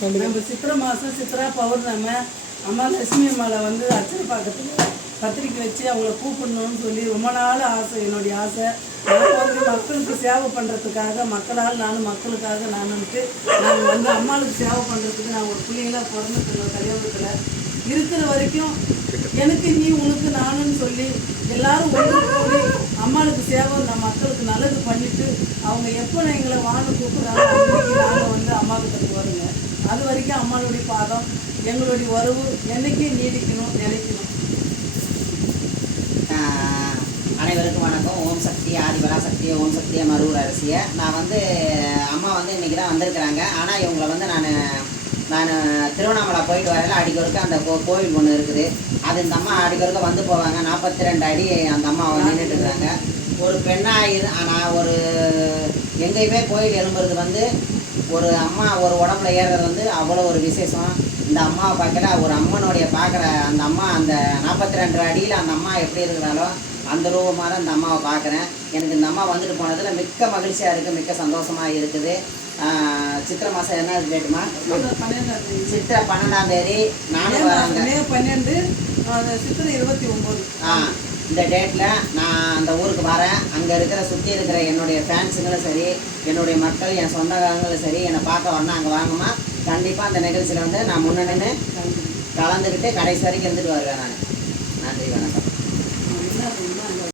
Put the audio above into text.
நம்ம சித்திரை மாதம் சித்ரா பௌர்ணமி அம்மா லட்சுமி அம்மாவை வந்து அர்ச்சனை பார்க்கறதுக்கு பத்திரிக்கை வச்சு அவங்கள கூப்பிடணும்னு சொல்லி ரொம்ப நாள் ஆசை, என்னுடைய ஆசை. நான் வந்து மக்களுக்கு சேவை பண்ணுறதுக்காக, மக்களால் நானும் மக்களுக்காக நானுன்ட்டு நாங்கள் வந்து அம்மாளுக்கு சேவை பண்ணுறதுக்கு நான் ஒரு பிள்ளைங்களாக பிறந்துட்டு கல்யாணத்தில் இருக்கிற வரைக்கும் எனக்கு நீ உனக்கு நானுன்னு சொல்லி எல்லாரும் ஒன்று கூடி அம்மாளுக்கு சேவை, நான் மக்களுக்கு நல்லது பண்ணிவிட்டு அவங்க எப்போ எங்களை வாங்க கூப்பிட்றாங்க அன்றைக்கி நாங்கள் வந்து அம்மாவுக்கு வருங்க. அது வரைக்கும் அம்மாளுடைய பாதம் எங்களுடைய உறவு என்றைக்கும் நீடிக்கணும், நிலைக்கணும். அனைவருக்கும் வணக்கம். ஓம் சக்தி ஆதிபராசக்தி, ஓம் சக்தியை மருவூர் அரசியை. நான் வந்து அம்மா வந்து இன்றைக்கி தான் வந்திருக்கிறாங்க. ஆனால் இவங்களை வந்து நான் திருவண்ணாமலை போயிட்டு வரல அடிக்கொருக்க அந்த கோவில் ஒன்று இருக்குது. அது இந்த அம்மா அடிக்கொருக்க வந்து போவாங்க. 42 அடி அந்த அம்மா நின்றுட்டு இருக்கிறாங்க. ஒரு பெண்ணாக நான் ஒரு எங்கேயுமே கோயில் எழும்புறது வந்து ஒரு அம்மா ஒரு உடம்புல ஏறுறது வந்து அவ்வளோ ஒரு விசேஷம். இந்த அம்மாவை பார்க்கல ஒரு அம்மனுடைய பார்க்குற அந்த அம்மா அந்த 42 அடியில் அந்த அம்மா எப்படி இருக்கிறாலோ அந்த ரூபமாக தான் இந்த அம்மாவை பார்க்குறேன். எனக்கு இந்த அம்மா வந்துட்டு போனதில் மிக்க மகிழ்ச்சியாக இருக்குது, மிக்க சந்தோஷமாக இருக்குது. சித்திரை மாதம் என்ன டேட்டுமா? சித்திரை 12ஆம் தேதி நானும் வராங்க. மே 12 சித்திரை 29. இந்த டேட்டில் நான் அந்த ஊருக்கு வரேன். அங்கே இருக்கிற சுற்றி இருக்கிற என்னுடைய ஃபேன்ஸுங்களும் சரி, என்னுடைய மக்கள், என் சொந்தக்காரங்களும் சரி என்னை பார்க்க வரணும். அங்கே வாங்கம்மா, கண்டிப்பாக அந்த நிகழ்ச்சியில் வந்து நான் முன்னணின்னு கலந்துக்கிட்டு கடைசி வரைக்கும் இருந்துட்டு வருவேன் நான். நன்றி, வணக்கம்.